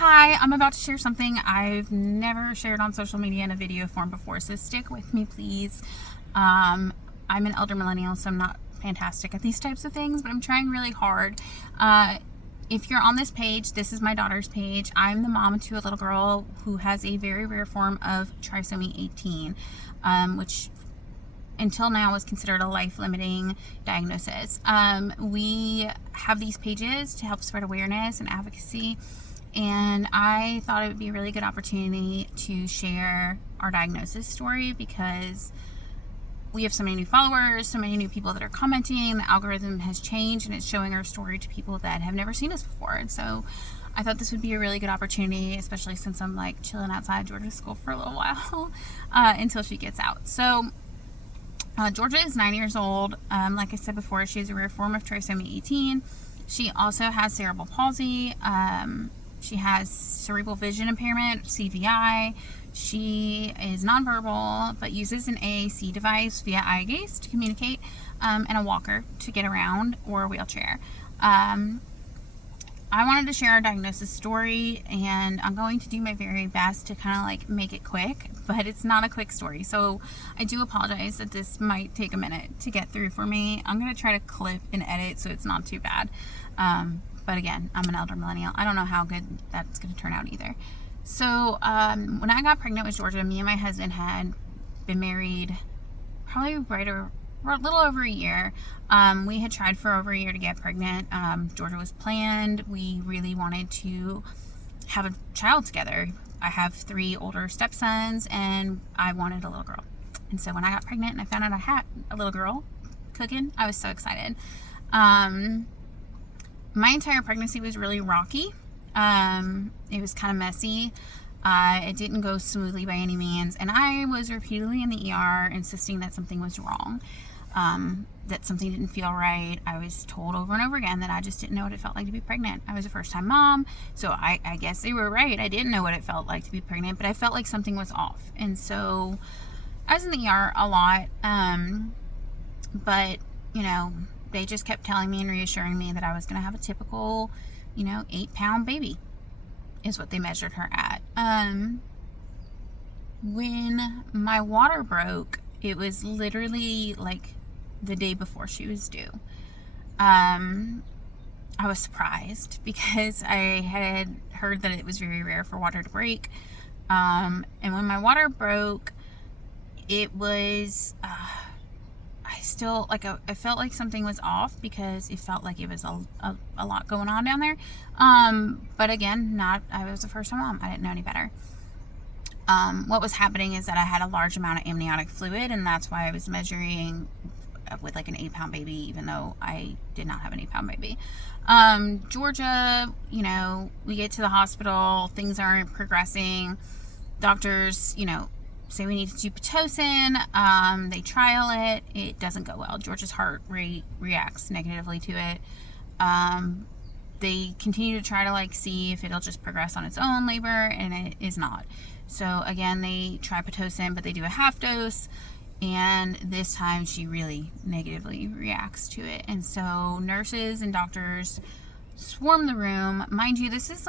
Hi, I'm about to share something I've never shared on social media in a video form before, so stick with me, please. I'm an elder millennial, so I'm not fantastic at these types of things, but I'm trying really hard. If you're on this page, this is my daughter's page. I'm the mom to a little girl who has a very rare form of Trisomy 18, which until now was considered a life-limiting diagnosis. We have these pages to help spread awareness and advocacy, and I thought it would be a really good opportunity to share our diagnosis story because we have so many new followers, so many new people that are commenting. The algorithm has changed and it's showing our story to people that have never seen us before. And so I thought this would be a really good opportunity, especially since I'm like chilling outside Georgia's school for a little while until she gets out. So Georgia is 9 years old. Like I said before, she has a rare form of trisomy 18. She also has cerebral palsy. She has cerebral vision impairment, CVI. She is nonverbal, but uses an AAC device via eye gaze to communicate, and a walker to get around, or a wheelchair. I wanted to share our diagnosis story, and I'm going to do my very best to kind of like make it quick, but it's not a quick story. So I do apologize that this might take a minute to get through for me. I'm going to try to clip and edit so it's not too bad. But again, I'm an elder millennial. I don't know how good that's going to turn out either. So when I got pregnant with Georgia, me and my husband had been married probably a little over a year. We had tried for over a year to get pregnant. Georgia was planned. We really wanted to have a child together. I have 3 older stepsons, and I wanted a little girl. And so when I got pregnant and I found out I had a little girl cooking, I was so excited. My entire pregnancy was really rocky. It was kind of messy. It didn't go smoothly by any means, and I was repeatedly in the ER insisting that something was wrong, that something didn't feel right. I was told over and over again that I just didn't know what it felt like to be pregnant. I was a first-time mom, so I guess they were right. I didn't know what it felt like to be pregnant, but I felt like something was off, and so I was in the ER a lot, but, you know, they just kept telling me and reassuring me that I was going to have a typical, 8-pound baby is what they measured her at. When my water broke, it was literally like the day before she was due. I was surprised because I had heard that it was very rare for water to break. And when my water broke, it was, I felt like something was off because it felt like it was a lot going on down there. But again, I was a first time mom. I didn't know any better. What was happening is that I had a large amount of amniotic fluid, and that's why I was measuring with like an 8-pound baby, even though I did not have an 8-pound baby. Georgia, we get to the hospital, things aren't progressing. Doctors, say we need to do Pitocin. They trial it. It doesn't go well. Georgia's heart rate reacts negatively to it. They continue to try to see if it'll just progress on its own labor, and it is not. So again, they try Pitocin, but they do a half dose, and this time she really negatively reacts to it. And so nurses and doctors swarm the room. Mind you, this is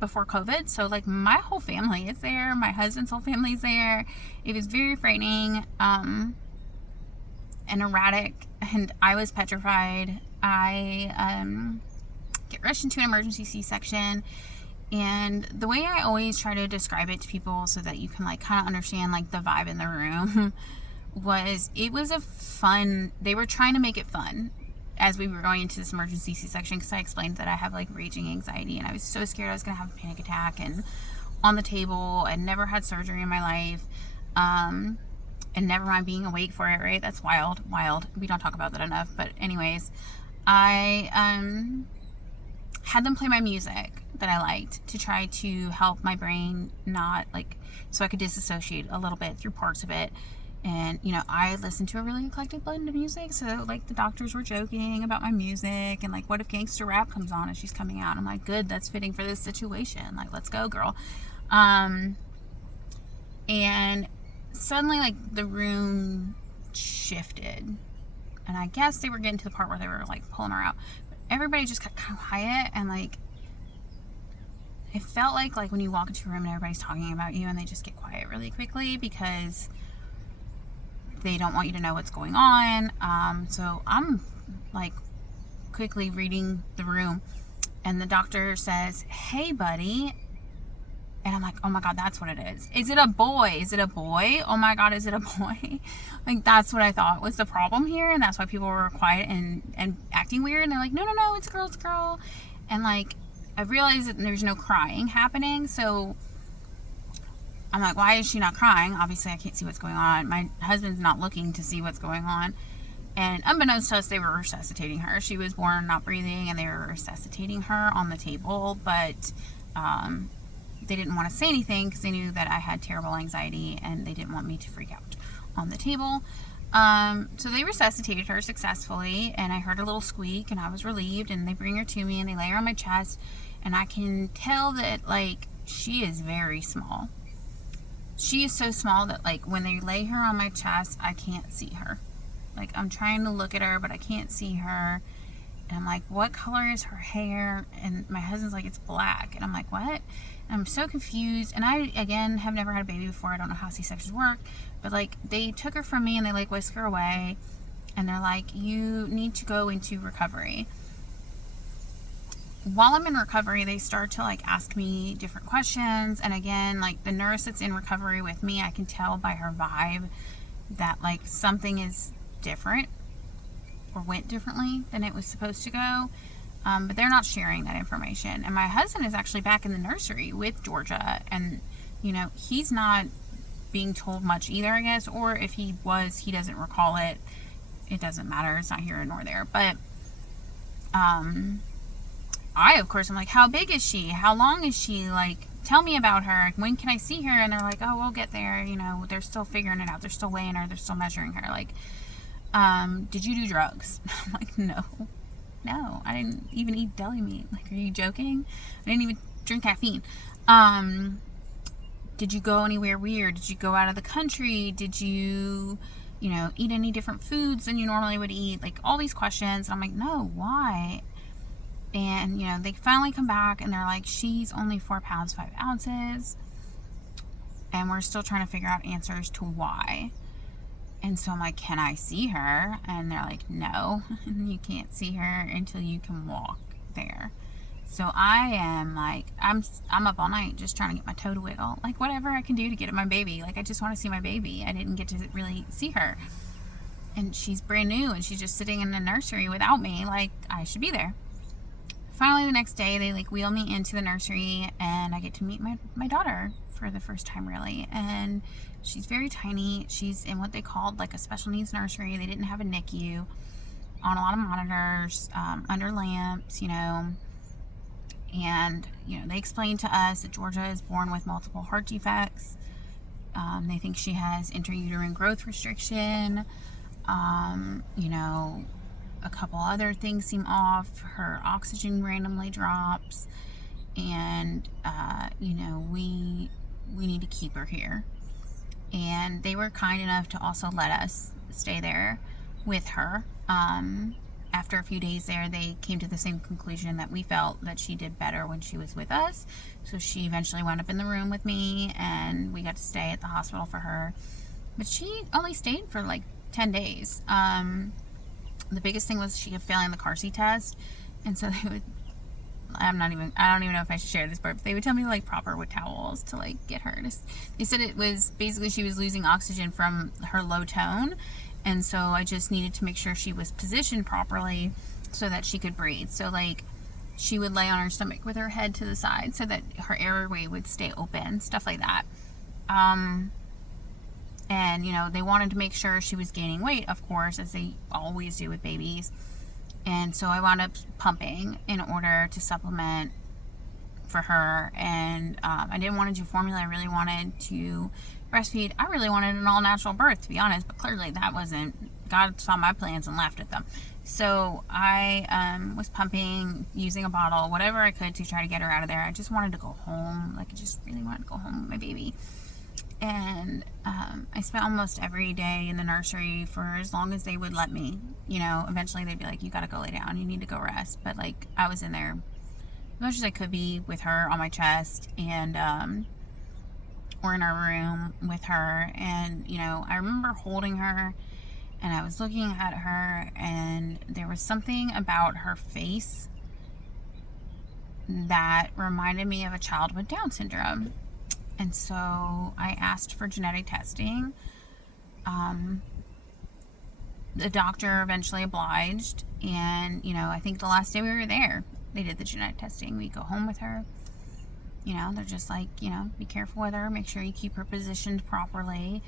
before COVID, so my whole family is there. My husband's whole family is there. It was very frightening and erratic, and I was petrified. I get rushed into an emergency C-section, and the way I always try to describe it to people so that you can kind of understand the vibe in the room was, it was they were trying to make it fun as we were going into this emergency C-section, because I explained that I have raging anxiety, and I was so scared I was going to have a panic attack. And on the table, I'd never had surgery in my life, and never mind being awake for it, right? That's wild. We don't talk about that enough. But anyways, I had them play my music that I liked to try to help my brain not so I could disassociate a little bit through parts of it. And, I listened to a really eclectic blend of music. So, the doctors were joking about my music and, what if gangster rap comes on as she's coming out? I'm like, good, that's fitting for this situation. Let's go, girl. And suddenly, the room shifted. And I guess they were getting to the part where they were, pulling her out. But everybody just got kind of quiet and, it felt like when you walk into a room and everybody's talking about you and they just get quiet really quickly because they don't want you to know what's going on. So I'm like quickly reading the room, and the doctor says, "Hey, buddy." And I'm like, oh my God, that's what it is. Is it a boy? Is it a boy? Oh my God, is it a boy? Like, that's what I thought was the problem here. And that's why people were quiet and acting weird. And they're like, no, it's a girl, it's a girl. And like, I realized that there's no crying happening. So I'm like, why is she not crying? Obviously, I can't see what's going on. My husband's not looking to see what's going on. And unbeknownst to us, they were resuscitating her. She was born not breathing, and they were resuscitating her on the table. But they didn't want to say anything because they knew that I had terrible anxiety and they didn't want me to freak out on the table. So they resuscitated her successfully, and I heard a little squeak and I was relieved, and they bring her to me and they lay her on my chest, and I can tell that like she is very small. She is so small that like when they lay her on my chest, I can't see her. Like, I'm trying to look at her, but I can't see her. And I'm like, what color is her hair? And my husband's like, it's black. And I'm like, what? And I'm so confused. And I, again, have never had a baby before. I don't know how C-sections work. But, like, they took her from me and they, like, whisked her away. And they're like, you need to go into recovery. While I'm in recovery, they start to, like, ask me different questions. And, again, like, the nurse that's in recovery with me, I can tell by her vibe that, like, something is different or went differently than it was supposed to go, but they're not sharing that information. And my husband is actually back in the nursery with Georgia, and you know, he's not being told much either, I guess, or if he was, he doesn't recall it. It doesn't matter, it's not here nor there. But I, of course, I'm like, how big is she, how long is she, like, tell me about her, when can I see her? And they're like, oh, we'll get there, you know, they're still figuring it out, they're still weighing her, they're still measuring her. Like, did you do drugs? I'm like, no, I didn't even eat deli meat. Like, are you joking? I didn't even drink caffeine. Did you go anywhere weird? Did you go out of the country? Did you, you know, eat any different foods than you normally would eat? Like, all these questions. And I'm like, no, why? And, you know, they finally come back and they're like, she's only 4 pounds, 5 ounces. And we're still trying to figure out answers to why. And so I'm like, can I see her? And they're like, no, you can't see her until you can walk there. So I am like, I'm up all night just trying to get my toe to wiggle. Like, whatever I can do to get at my baby. Like, I just want to see my baby. I didn't get to really see her. And she's brand new and she's just sitting in the nursery without me. Like, I should be there. Finally, the next day, they like wheel me into the nursery and I get to meet my daughter for the first time, really. And she's very tiny. She's in what they called like a special needs nursery. They didn't have a NICU, on a lot of monitors, under lamps, you know. And, you know, they explained to us that Georgia is born with multiple heart defects. They think she has intrauterine growth restriction. You know, a couple other things seem off. Her oxygen randomly drops. And, you know, we need to keep her here. And they were kind enough to also let us stay there with her. After a few days there, they came to the same conclusion that we felt that she did better when she was with us. So she eventually wound up in the room with me, and we got to stay at the hospital for her. But she only stayed for like 10 days. The biggest thing was she kept failing the car seat test. And so they would, I don't even know if I should share this part, but they would tell me to like prop her with towels to like get her. They said it was basically she was losing oxygen from her low tone. And so I just needed to make sure she was positioned properly so that she could breathe. So like she would lay on her stomach with her head to the side so that her airway would stay open, stuff like that. And, you know, they wanted to make sure she was gaining weight, of course, as they always do with babies. And so I wound up pumping in order to supplement for her. And I didn't want to do formula. I really wanted to breastfeed. I really wanted an all-natural birth, to be honest. But clearly that wasn't, God saw my plans and laughed at them. So I was pumping, using a bottle, whatever I could to try to get her out of there. I just wanted to go home. Like, I just really wanted to go home with my baby. And I spent almost every day in the nursery for as long as they would let me. You know, eventually they'd be like, you got to go lay down. You need to go rest. But, like, I was in there as much as I could be with her on my chest, and or in our room with her. And you know, I remember holding her and I was looking at her, and there was something about her face that reminded me of a child with Down syndrome. And so I asked for genetic testing. The doctor eventually obliged, and you know, I think the last day we were there, they did the genetic testing. We go home with her. You know, they're just like, you know, be careful with her, make sure you keep her positioned properly.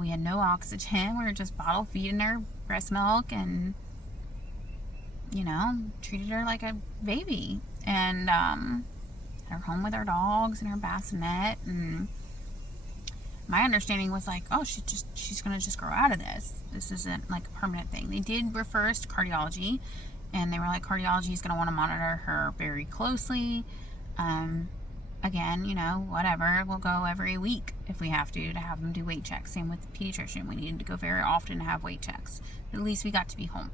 We had no oxygen. We were just bottle feeding her breast milk, and you know, treated her like a baby. And had her home with our dogs and her bassinet. And my understanding was like, oh, she's gonna just grow out of this. This isn't like a permanent thing. They did refer us to cardiology, and they were like, cardiology is gonna want to monitor her very closely. Again, you know, whatever, we'll go every week if we have to have them do weight checks. Same with the pediatrician. We needed to go very often to have weight checks. At least we got to be home.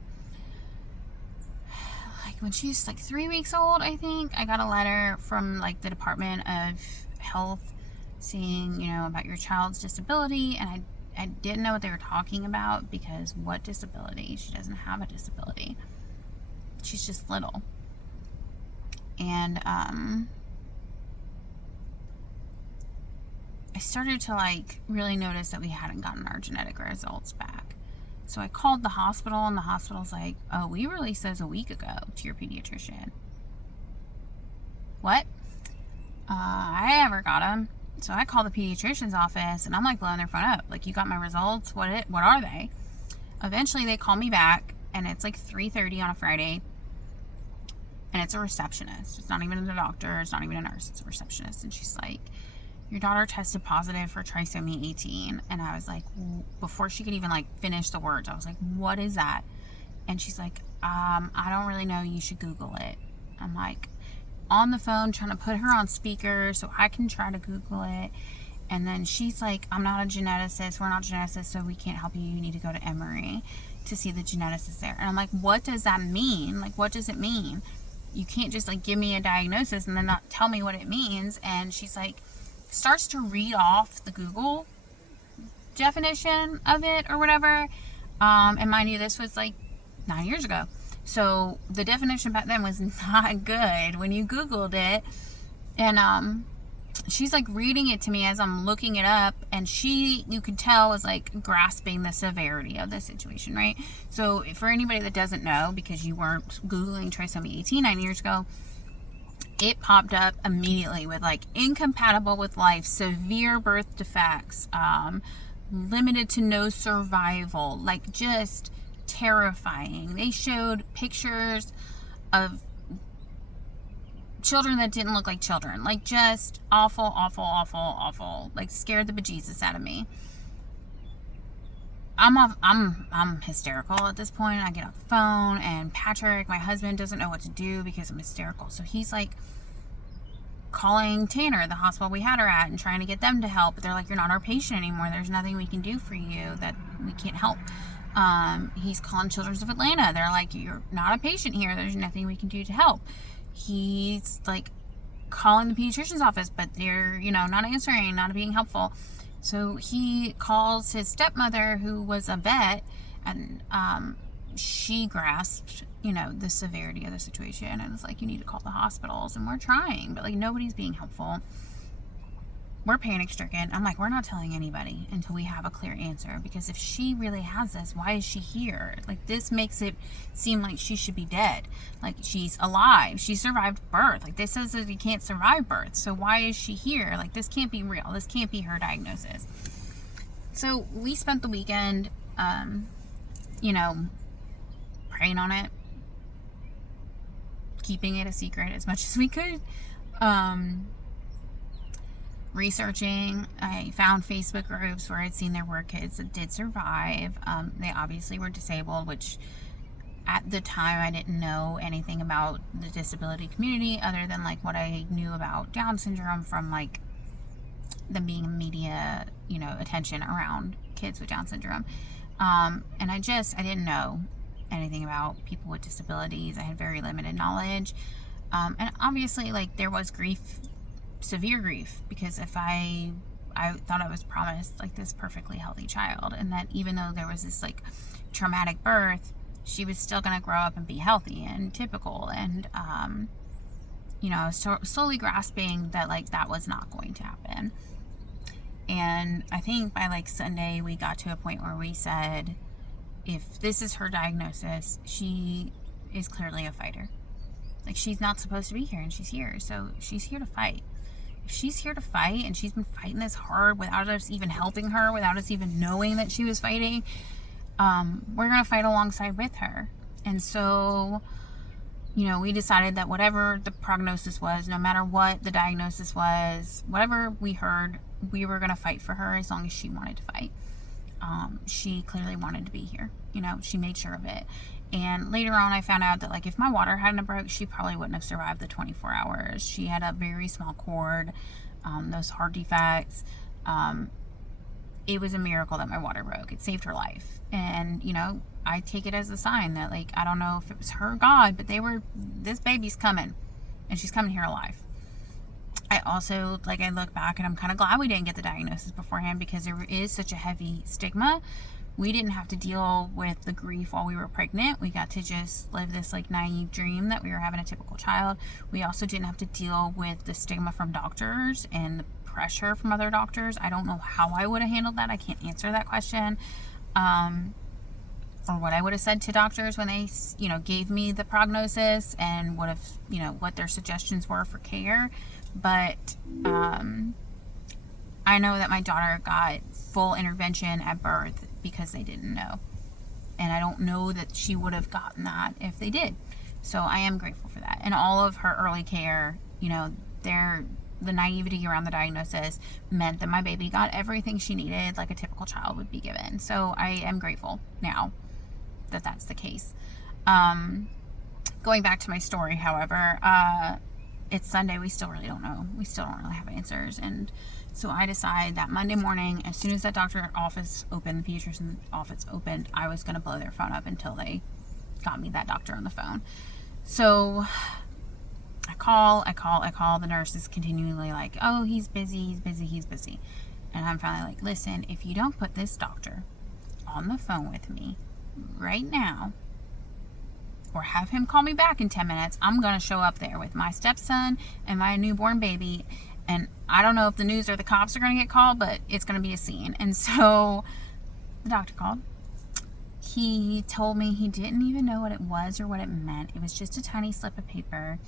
Like when she's like 3 weeks old, I think, I got a letter from like the Department of Health saying, you know, about your child's disability. And I didn't know what they were talking about, because what disability? She doesn't have a disability. She's just little. And I started to like really notice that we hadn't gotten our genetic results back. So I called the hospital, and the hospital's like, oh, we released those a week ago to your pediatrician. What? I never got them. So I called the pediatrician's office, and I'm like blowing their phone up. Like, you got my results? What are they? Eventually they call me back, and it's like 3:30 on a Friday. And it's a receptionist. It's not even a doctor. It's not even a nurse. It's a receptionist. And she's like, your daughter tested positive for Trisomy 18. And I was like, before she could even like finish the words, I was like, what is that? And she's like, I don't really know. You should Google it. I'm like on the phone trying to put her on speaker so I can try to Google it. And then she's like, I'm not a geneticist. We're not geneticists, so we can't help you. You need to go to Emory to see the geneticist there. And I'm like, what does that mean? Like, what does it mean? You can't just like give me a diagnosis and then not tell me what it means. And she's like, starts to read off the Google definition of it or whatever. And mind you, this was like 9 years ago. So the definition back then was not good when you Googled it. And she's like reading it to me as I'm looking it up, and you could tell, was like grasping the severity of the situation, right? So for anybody that doesn't know, because you weren't Googling Trisomy 18 9 years ago, it popped up immediately with like incompatible with life, severe birth defects, limited to no survival, like just terrifying. They showed pictures of children that didn't look like children, like just awful, like scared the bejesus out of me. I'm hysterical at this point. I get off the phone, and Patrick, my husband, doesn't know what to do because I'm hysterical. So he's like calling Tanner, the hospital we had her at, and trying to get them to help. But they're like, you're not our patient anymore. There's nothing we can do for you, that we can't help. He's calling Children's of Atlanta. They're like, you're not a patient here. There's nothing we can do to help. He's like calling the pediatrician's office, but they're, you know, not answering, not being helpful. So he calls his stepmother, who was a vet, and she grasped, you know, the severity of the situation, and was like, you need to call the hospitals. And we're trying, but like nobody's being helpful. We're panic stricken. I'm like, we're not telling anybody until we have a clear answer, because if she really has this, why is she here? Like, this makes it seem like she should be dead. Like, she's alive. She survived birth. Like, this says that you can't survive birth. So why is she here? Like, this can't be real. This can't be her diagnosis. So we spent the weekend, you know, praying on it, keeping it a secret as much as we could. Researching. I found Facebook groups where I'd seen there were kids that did survive. They obviously were disabled, which at the time I didn't know anything about the disability community other than like what I knew about Down syndrome from like them being media, you know, attention around kids with Down syndrome. And I didn't know anything about people with disabilities. I had very limited knowledge. And obviously, like, there was grief, severe grief, because if I thought I was promised like this perfectly healthy child, and that even though there was this like traumatic birth, she was still going to grow up and be healthy and typical. And I was slowly grasping that like that was not going to happen. And I think by like Sunday we got to a point where we said, if this is her diagnosis, she is clearly a fighter. Like, she's not supposed to be here, and she's here, so she's here to fight. If she's here to fight, and she's been fighting this hard without us even helping her, without us even knowing that she was fighting, we're going to fight alongside with her. And so, we decided that whatever the prognosis was, no matter what the diagnosis was, whatever we heard, we were going to fight for her as long as she wanted to fight. She clearly wanted to be here. She made sure of it. And later on, I found out that, like, if my water hadn't broke, she probably wouldn't have survived the 24 hours. She had a very small cord, those heart defects. It was a miracle that my water broke. It saved her life. And, I take it as a sign that, like, I don't know if it was her God, but this baby's coming. And she's coming here alive. I also, like, I look back and I'm kind of glad we didn't get the diagnosis beforehand, because there is such a heavy stigma. We didn't have to deal with the grief while we were pregnant. We got to just live this like naive dream that we were having a typical child. We also didn't have to deal with the stigma from doctors and the pressure from other doctors. I don't know how I would have handled that. I can't answer that question. Or what I would have said to doctors when they, gave me the prognosis, and would have, what their suggestions were for care. But I know that my daughter got full intervention at birth because they didn't know. And I don't know that she would have gotten that if they did. So I am grateful for that. And all of her early care, the naivety around the diagnosis meant that my baby got everything she needed, like a typical child would be given. So I am grateful now that that's the case. Going back to my story, however, it's Sunday. We still really don't know. We still don't really have answers. And so I decided that Monday morning, as soon as that doctor office opened, the pediatrician office opened, I was going to blow their phone up until they got me that doctor on the phone. So I call. The nurse is continually like, oh, he's busy. And I'm finally like, listen, if you don't put this doctor on the phone with me right now, or have him call me back in 10 minutes, I'm going to show up there with my stepson and my newborn baby. And I don't know if the news or the cops are going to get called, but it's going to be a scene. And so the doctor called. He told me he didn't even know what it was or what it meant. It was just a tiny slip of paper.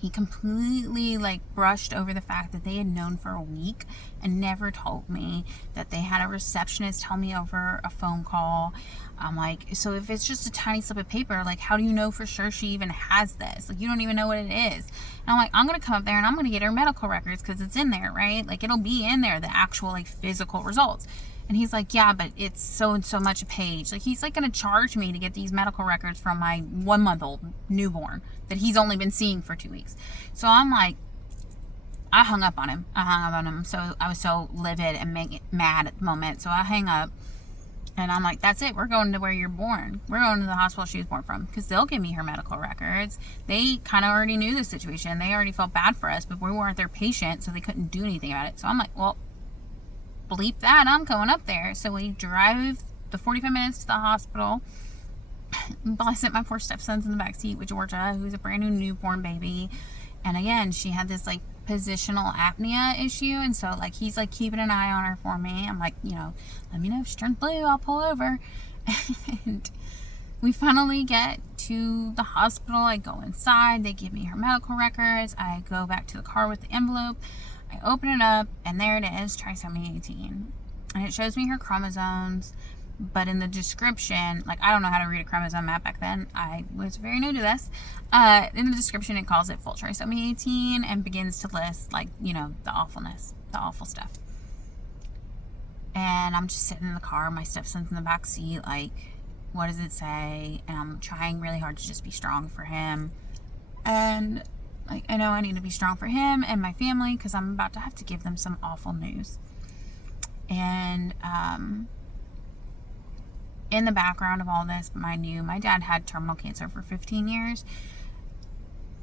He completely brushed over the fact that they had known for a week and never told me, that they had a receptionist tell me over a phone call. I'm like, so if it's just a tiny slip of paper, how do you know for sure she even has this? You don't even know what it is. And I'm like, I'm going to come up there and I'm going to get her medical records because it's in there, right? It'll be in there, the actual physical results. And he's like, yeah, but it's so and so much a page. He's going to charge me to get these medical records from my 1-month-old newborn that he's only been seeing for 2 weeks. So I'm like, I hung up on him. So I was so livid and mad at the moment. So I hang up and I'm like, that's it. We're going to where you're born. We're going to the hospital she was born from, because they'll give me her medical records. They kind of already knew the situation. They already felt bad for us, but we weren't their patient, so they couldn't do anything about it. So I'm like, well, bleep that, I'm going up there. So we drive the 45 minutes to the hospital. I sent my poor stepsons in the back seat with Georgia, who's a brand new newborn baby. And again, she had this positional apnea issue, and so he's keeping an eye on her for me. I'm like, let me know if she turns blue, I'll pull over. And we finally get to the hospital. I go inside, they give me her medical records. I go back to the car with the envelope. I open it up, and there it is, Trisomy 18. And it shows me her chromosomes, but in the description, I don't know how to read a chromosome map back then. I was very new to this. In the description, it calls it full Trisomy 18 and begins to list, the awfulness, the awful stuff. And I'm just sitting in the car, my stepson's in the back seat, what does it say? And I'm trying really hard to just be strong for him. And I know I need to be strong for him and my family, because I'm about to have to give them some awful news. And in the background of all this, my dad had terminal cancer for 15 years.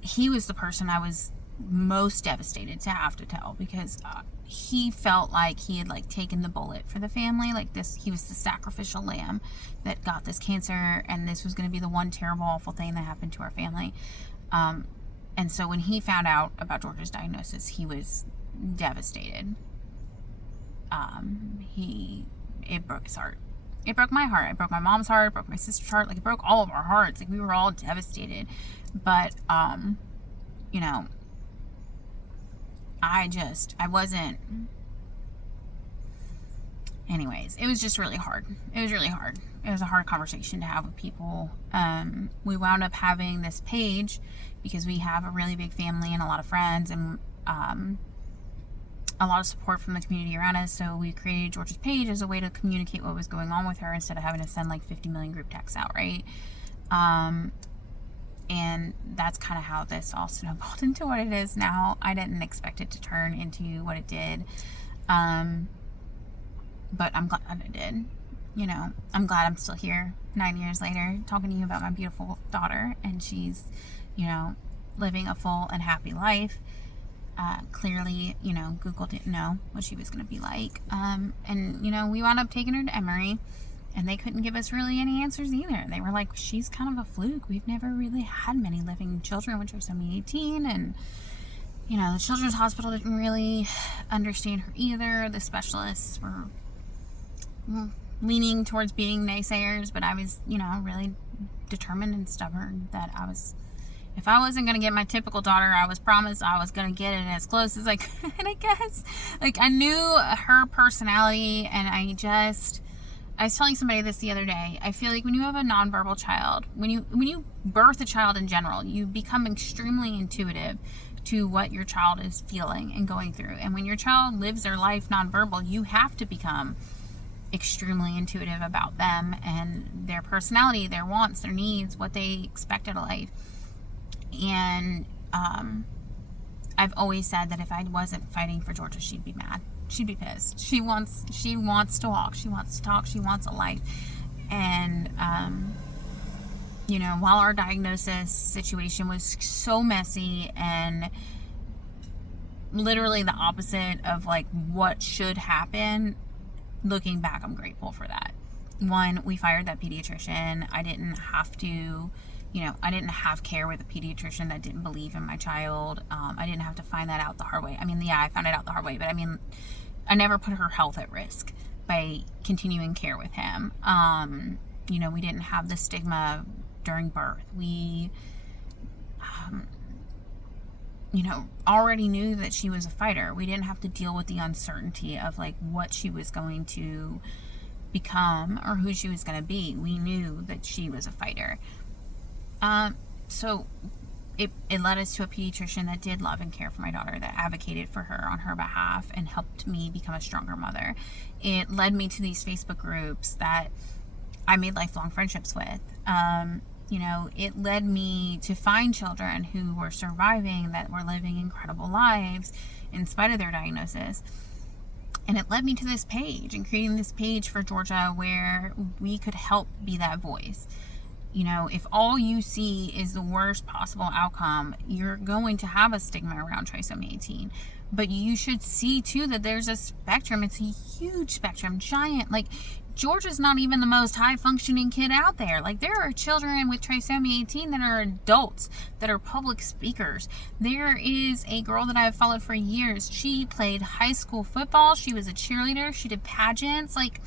he was the person I was most devastated to have to tell, because he felt like he had like taken the bullet for the family. Like this, he was the sacrificial lamb that got this cancer, and this was going to be the one terrible, awful thing that happened to our family. And so when he found out about George's diagnosis, he was devastated. It broke his heart. It broke my heart. It broke my mom's heart. It broke my sister's heart. Like, it broke all of our hearts. Like, we were all devastated. But, you know, I wasn't. Anyways, it was just really hard. It was really hard. It was a hard conversation to have with people. We wound up having this page because we have a really big family and a lot of friends, and a lot of support from the community around us. So we created George's page as a way to communicate what was going on with her, instead of having to send like 50 million group texts out, right? And that's kind of how this all snowballed into what it is now. I didn't expect it to turn into what it did. But I'm glad it did. You know, I'm glad I'm still here 9 years later talking to you about my beautiful daughter, and she's, you know, living a full and happy life. Clearly, you know, Google didn't know what she was going to be like. And, you know, we wound up taking her to Emory, and they couldn't give us really any answers either. They were like, she's kind of a fluke. We've never really had many living children with trisomy 18. And, you know, the Children's Hospital didn't really understand her either. The specialists were leaning towards being naysayers, but I was, you know, really determined and stubborn that if I wasn't going to get my typical daughter, I was promised I was going to get it as close as I could, I guess. Like, I knew her personality, and I was telling somebody this the other day. I feel like when you have a nonverbal child, when you birth a child in general, you become extremely intuitive to what your child is feeling and going through. And when your child lives their life nonverbal, you have to become extremely intuitive about them and their personality, their wants, their needs, what they expect out of life. And I've always said that if I wasn't fighting for Georgia, she'd be mad. She'd be pissed. She wants to walk. She wants to talk. She wants a life. And, you know, while our diagnosis situation was so messy and literally the opposite of like what should happen, looking back, I'm grateful for that. One, we fired that pediatrician. I didn't have to, you know, I didn't have care with a pediatrician that didn't believe in my child. I didn't have to find that out the hard way. I mean, yeah, I found it out the hard way, but I mean, I never put her health at risk by continuing care with him. You know, we didn't have the stigma during birth. We, you know, already knew that she was a fighter. We didn't have to deal with the uncertainty of like what she was going to become or who she was going to be. We knew that she was a fighter. So it led us to a pediatrician that did love and care for my daughter, that advocated for her on her behalf and helped me become a stronger mother. It led me to these Facebook groups that I made lifelong friendships with. You know, it led me to find children who were surviving, that were living incredible lives in spite of their diagnosis. And it led me to this page and creating this page for Georgia where we could help be that voice. You know, if all you see is the worst possible outcome, you're going to have a stigma around trisomy 18. But you should see, too, that there's a spectrum. It's a huge spectrum, giant. Like, Georgia's not even the most high-functioning kid out there. Like, there are children with trisomy 18 that are adults, that are public speakers. There is a girl that I've followed for years. She played high school football. She was a cheerleader. She did pageants. Like,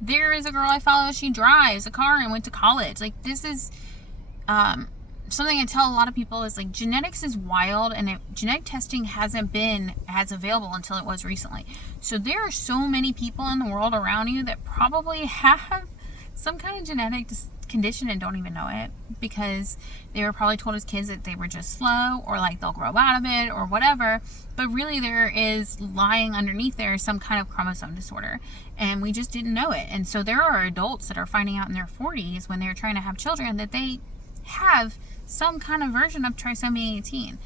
there is a girl I follow, she drives a car and went to college. Like, this is something I tell a lot of people is like, genetics is wild, and genetic testing hasn't been as available until it was recently. So there are so many people in the world around you that probably have some kind of genetic condition and don't even know it, because they were probably told as kids that they were just slow, or like they'll grow out of it or whatever. But really, there is lying underneath there some kind of chromosome disorder, and we just didn't know it. And so there are adults that are finding out in their 40s when they're trying to have children that they have some kind of version of trisomy 18.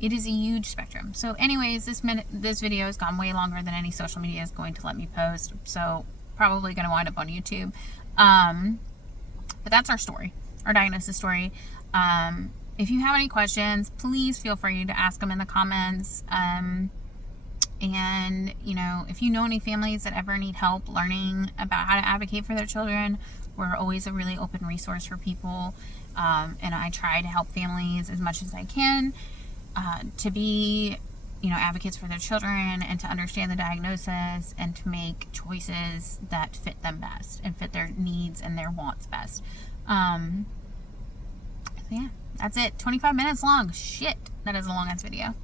It is a huge spectrum. So anyways, this video has gone way longer than any social media is going to let me post, so probably going to wind up on YouTube. But that's our story, our diagnosis story. if you have any questions, please feel free to ask them in the comments. And, you know, if you know any families that ever need help learning about how to advocate for their children, we're always a really open resource for people. And I try to help families as much as I can to be, you know, advocates for their children and to understand the diagnosis and to make choices that fit them best and fit their needs and their wants best. So yeah, that's it. 25 minutes long. Shit, that is a long ass video.